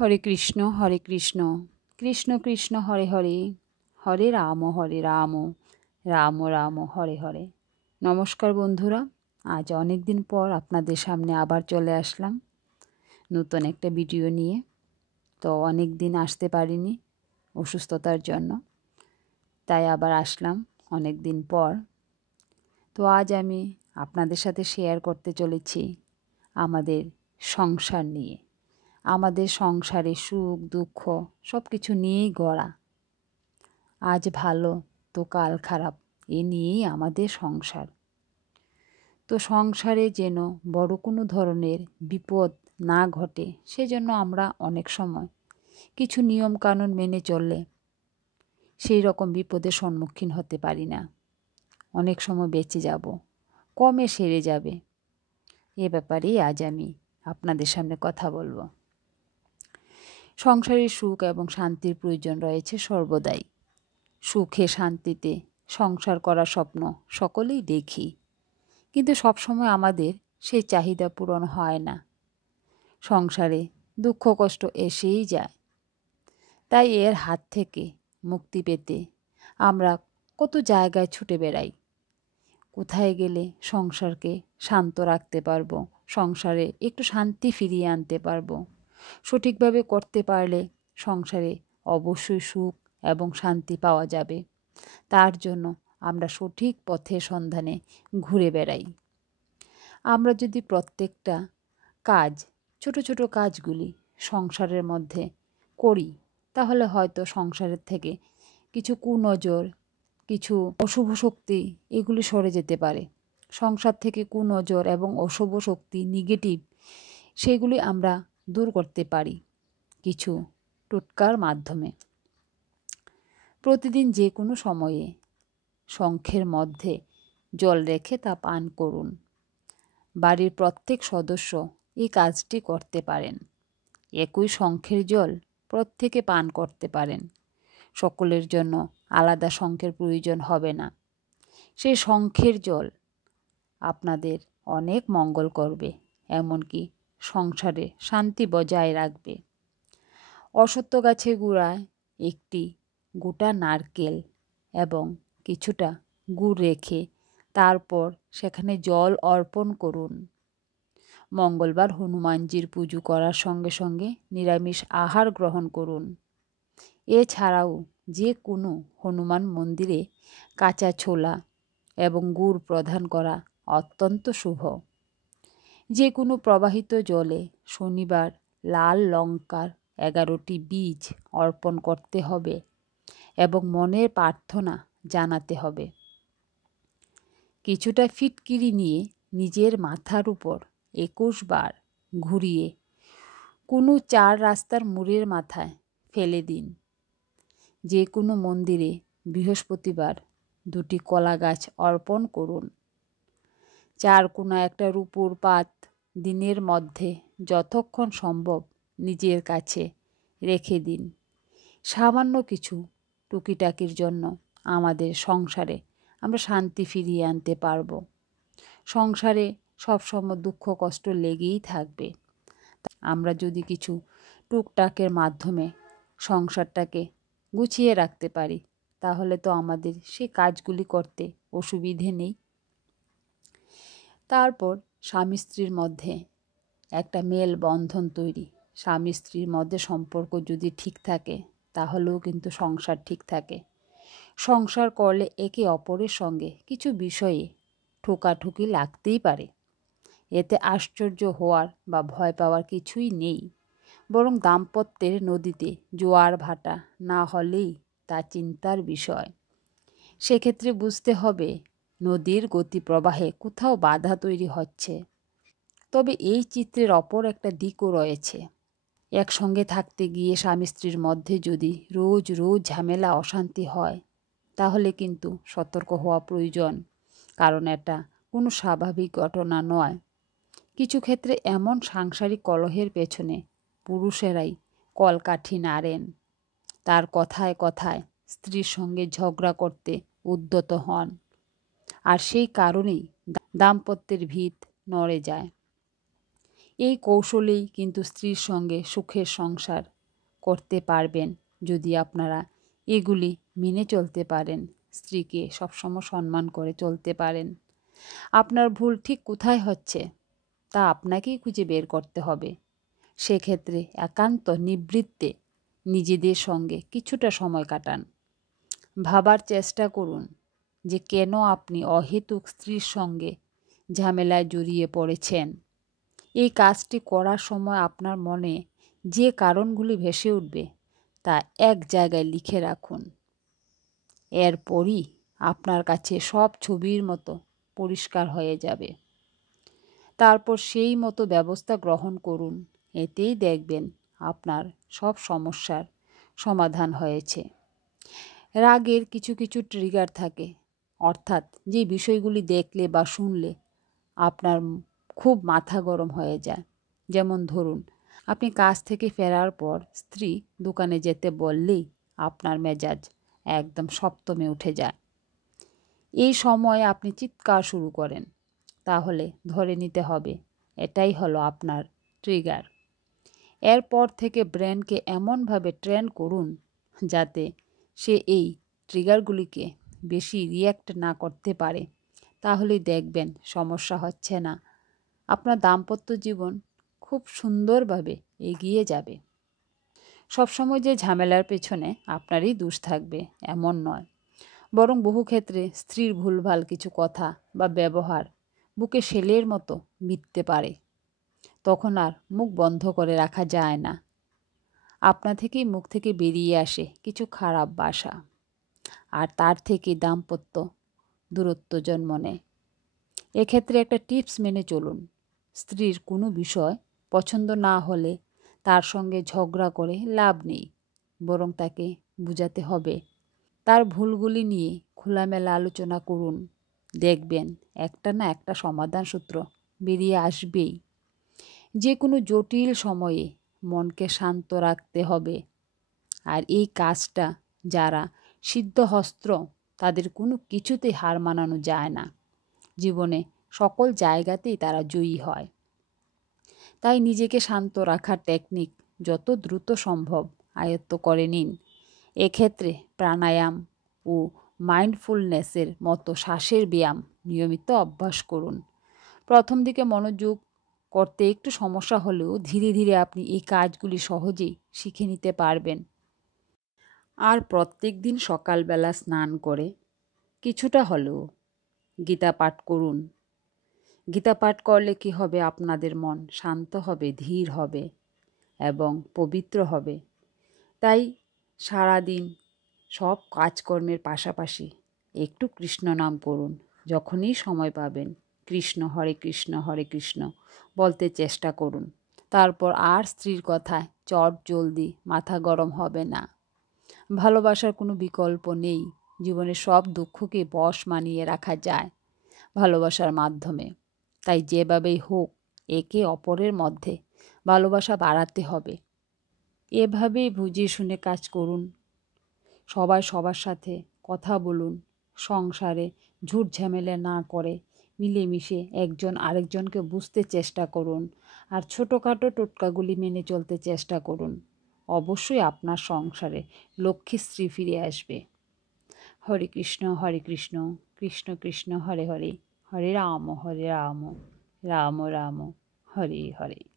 হরে কৃষ্ণ কৃষ্ণ কৃষ্ণ হরে হরে, হরে রাম রাম রাম হরে হরে। নমস্কার বন্ধুরা, আজ অনেক দিন পর আপনাদের সামনে আবার চলে আসলাম নতুন একটা ভিডিও নিয়ে। তো অনেক দিন আসতে পারিনি অসুস্থতার জন্য, তাই আবার আসলাম অনেক দিন পর। তো আজ আমি আপনাদের সাথে শেয়ার করতে চলেছি আমাদের সংসার নিয়ে। আমাদের সংসারে সুখ দুঃখ সব কিছু নিয়েই গড়া। আজ ভালো তো কাল খারাপ, এ নিয়েই আমাদের সংসার। তো সংসারে যেন বড় কোনো ধরনের বিপদ না ঘটে, সেজন্য আমরা অনেক সময় কিছু নিয়মকানুন মেনে চললে সেই রকম বিপদের সম্মুখীন হতে পারি না। অনেক সময় বেঁচে যাব, কমে সেরে যাবে। এ ব্যাপারেই আজ আমি আপনাদের সামনে কথা বলবো। সংসারে সুখ এবং শান্তির প্রয়োজন রয়েছে সর্বদাই। সুখে শান্তিতে সংসার করার স্বপ্ন সকলেই দেখি, কিন্তু সবসময় আমাদের সেই চাহিদা পূরণ হয় না। সংসারে দুঃখ কষ্ট এসেই যায়। তাই এর হাত থেকে মুক্তি পেতে আমরা কত জায়গায় ছুটে বেড়াই। কোথায় গেলে সংসারকে শান্ত রাখতে পারবো, সংসারে একটু শান্তি ফিরিয়ে আনতে পারবো। সঠিকভাবে করতে পারলে সংসারে অবশ্যই সুখ এবং শান্তি পাওয়া যাবে। তার জন্য আমরা সঠিক পথের সন্ধানে ঘুরে বেড়াই। আমরা যদি প্রত্যেকটা কাজ, ছোট ছোট কাজগুলি সংসারের মধ্যে করি, তাহলে হয়তো সংসারের থেকে কিছু কুনজর, কিছু অশুভ শক্তি এগুলি সরে যেতে পারে। সংসার থেকে কুনজর এবং অশুভ শক্তি, নেগেটিভ, সেগুলি আমরা দূর করতে পারি কিছু টোটকার মাধ্যমে। প্রতিদিন যে কোনো সময়ে শঙ্খের মধ্যে জল রেখে তা পান করুন। বাড়ির প্রত্যেক সদস্য এই কাজটি করতে পারেন। একই শঙ্খের জল প্রত্যেকে পান করতে পারেন। সকলের জন্য আলাদা শঙ্খের প্রয়োজন হবে না। সেই শঙ্খের জল আপনাদের অনেক মঙ্গল করবে, এমনকি সংসারে শান্তি বজায় রাখবে। অশ্বত্থ গাছের গোড়ায় একটি গোটা নারকেল এবং কিছুটা গুড় রেখে তারপর সেখানে জল অর্পণ করুন। মঙ্গলবার হনুমানজির পুজো করার সঙ্গে সঙ্গে নিরামিষ আহার গ্রহণ করুন। এছাড়াও যে কোনো হনুমান মন্দিরে কাঁচা ছোলা এবং গুড় প্রদান করা অত্যন্ত শুভ। যে কোনো প্রবাহিত জলে শনিবার লাল লঙ্কার 11টি বীজ অর্পণ করতে হবে এবং মনের প্রার্থনা জানাতে হবে। কিছুটা ফিটকিরি নিয়ে নিজের মাথার উপর 21 বার ঘুরিয়ে কোনো 4 রাস্তার মোড়ের মাথায় ফেলে দিন। যে কোনো মন্দিরে বৃহস্পতিবার 2টি কলা গাছ অর্পণ করুন। 4 কোণা একটা রূপোর পাত দিনের মধ্যে যতক্ষণ সম্ভব নিজের কাছে রেখে দিন। সামান্য কিছু টুকিটাকির জন্য আমাদের সংসারে আমরা শান্তি ফিরিয়ে আনতে পারবো। সংসারে সবসময় দুঃখ কষ্ট লেগেই থাকবে। আমরা যদি কিছু টুকটাকের মাধ্যমে সংসারটাকে গুছিয়ে রাখতে পারি, তাহলে তো আমাদের সেই কাজগুলি করতে অসুবিধে নেই। তারপর স্বামী স্ত্রীর মধ্যে একটা মেল বন্ধন তৈরি। স্বামী স্ত্রীর মধ্যে সম্পর্ক যদি ঠিক থাকে, তাহলেও কিন্তু সংসার ঠিক থাকে। সংসার করলে একে অপরের সঙ্গে কিছু বিষয়ে ঠোকাঠুকি লাগতেই পারে। এতে আশ্চর্য হওয়ার বা ভয় পাওয়ার কিছুই নেই, বরং দাম্পত্যের নদীতে জোয়ার ভাটা না হলেই তা চিন্তার বিষয়। সেক্ষেত্রে বুঝতে হবে নদীর গতি প্রবাহে কোথাও বাধা তৈরি হচ্ছে। তবে এই চিত্রের অপর একটা দিকও রয়েছে। একসঙ্গে থাকতে গিয়ে স্বামী স্ত্রীর মধ্যে যদি রোজ রোজ ঝামেলা অশান্তি হয়, তাহলে কিন্তু সতর্ক হওয়া প্রয়োজন, কারণ এটা কোনো স্বাভাবিক ঘটনা নয়। কিছু ক্ষেত্রে এমন সাংসারিক কলহের পেছনে পুরুষেরাই কলকাঠি নাড়েন। তার কথায় কথায় স্ত্রীর সঙ্গে ঝগড়া করতে উদ্যত হন, আর সেই কারণেই দাম্পত্যের ভিত নড়ে যায়। এই কৌশলেই কিন্তু স্ত্রীর সঙ্গে সুখের সংসার করতে পারবেন যদি আপনারা এগুলি মেনে চলতে পারেন, স্ত্রীকে সবসময় সম্মান করে চলতে পারেন। আপনার ভুল ঠিক কোথায় হচ্ছে তা আপনাকেই খুঁজে বের করতে হবে। সেক্ষেত্রে একান্ত নিবৃত্তে নিজেদের সঙ্গে কিছুটা সময় কাটান। ভাবার চেষ্টা করুন যে কেন আপনি অহেতুক স্ত্রীর সঙ্গে ঝামেলায় জড়িয়ে পড়েছেন। এই কাজটি করার সময় আপনার মনে যে কারণগুলি ভেসে উঠবে তা এক জায়গায় লিখে রাখুন। এরপরই আপনার কাছে সব ছবির মতো পরিষ্কার হয়ে যাবে। তারপর সেই মতো ব্যবস্থা গ্রহণ করুন। এতেই দেখবেন আপনার সব সমস্যার সমাধান হয়েছে। রাগের কিছু কিছু ট্রিগার থাকে, অর্থাৎ যে বিষয়গুলি দেখলে বা শুনলে আপনার খুব মাথা গরম হয়ে যায়। যেমন ধরুন, আপনি কাজ থেকে ফেরার পর স্ত্রী দোকানে যেতে বললেই আপনার মেজাজ একদম সপ্তমে উঠে যায়। এই সময় আপনি চিৎকার শুরু করেন, তাহলে ধরে নিতে হবে এটাই হলো আপনার ট্রিগার। এরপর থেকে ব্রেনকে এমনভাবে ট্রেন করুন যাতে সে এই ট্রিগারগুলিকে বেশি রিয়্যাক্ট না করতে পারে। তাহলেই দেখবেন সমস্যা হচ্ছে না। আপনার দাম্পত্য জীবন খুব সুন্দরভাবে এগিয়ে যাবে। সবসময় যে ঝামেলার পেছনে আপনারই দোষ থাকবে এমন নয়, বরং বহু ক্ষেত্রে স্ত্রীর ভুলভাল কিছু কথা বা ব্যবহার বুকে শেলের মতো বিঁধতে পারে। তখন আর মুখ বন্ধ করে রাখা যায় না। আপনা থেকেই মুখ থেকে বেরিয়ে আসে কিছু খারাপ ভাষা, আর তার থেকে দাম্পত্য দূরত্ব জন্ম নেয়। এক্ষেত্রে একটা টিপস মেনে চলুন। স্ত্রীর কোনো বিষয় পছন্দ না হলে তার সঙ্গে ঝগড়া করে লাভ নেই, বরং তাকে বোঝাতে হবে। তার ভুলগুলি নিয়ে খোলামেলা আলোচনা করুন। দেখবেন একটা না একটা সমাধান সূত্র বেরিয়ে আসবেই। যে কোনো জটিল সময়ে মনকে শান্ত রাখতে হবে। আর এই কাজটা যারা সিদ্ধহস্ত তাদের কোনো কিছুতেই হার মানানো যায় না। জীবনে সকল জায়গাতেই তারা জয়ী হয়। তাই নিজেকে শান্ত রাখার টেকনিক যত দ্রুত সম্ভব আয়ত্ত করে নিন। এক্ষেত্রে প্রাণায়াম ও মাইন্ডফুলনেসের মতো শ্বাসের ব্যায়াম নিয়মিত অভ্যাস করুন। প্রথম দিকে মনোযোগ করতে একটু সমস্যা হলেও ধীরে ধীরে আপনি এই কাজগুলি সহজেই শিখে নিতে পারবেন। আর প্রত্যেক দিন সকালবেলা স্নান করে কিছুটা হলেও গীতা পাঠ করুন। গীতা পাঠ করলে কি হবে, আপনাদের মন শান্ত হবে, ধীর হবে এবং পবিত্র হবে। তাই সারাদিন সব কাজকর্মের পাশাপাশি একটু কৃষ্ণ নাম করুন। যখনই সময় পাবেন কৃষ্ণ হরে কৃষ্ণ বলতে চেষ্টা করুন। তারপর আর স্ত্রীর কথায় চট জলদি মাথা গরম হবে না। ভালোবাসার কোনো বিকল্প নেই। জীবনের সব দুঃখকে বশ মানিয়ে রাখা যায় ভালোবাসার মাধ্যমে। তাই যেভাবেই হোক একে অপরের মধ্যে ভালোবাসা বাড়াতে হবে। এভাবেই বুঝে শুনে কাজ করুন। সবাই সবার সাথে কথা বলুন। সংসারে ঝুট ঝামেলা না করে মিলেমিশে একজন আরেকজনকে বুঝতে চেষ্টা করুন। আর ছোটোখাটো টোটকাগুলি মেনে চলতে চেষ্টা করুন। অবশ্যই আপনার সংসারে লক্ষ্মী স্ত্রী ফিরে আসবে। হরে কৃষ্ণ কৃষ্ণ কৃষ্ণ হরে হরে, হরে রাম রাম রাম হরে হরে।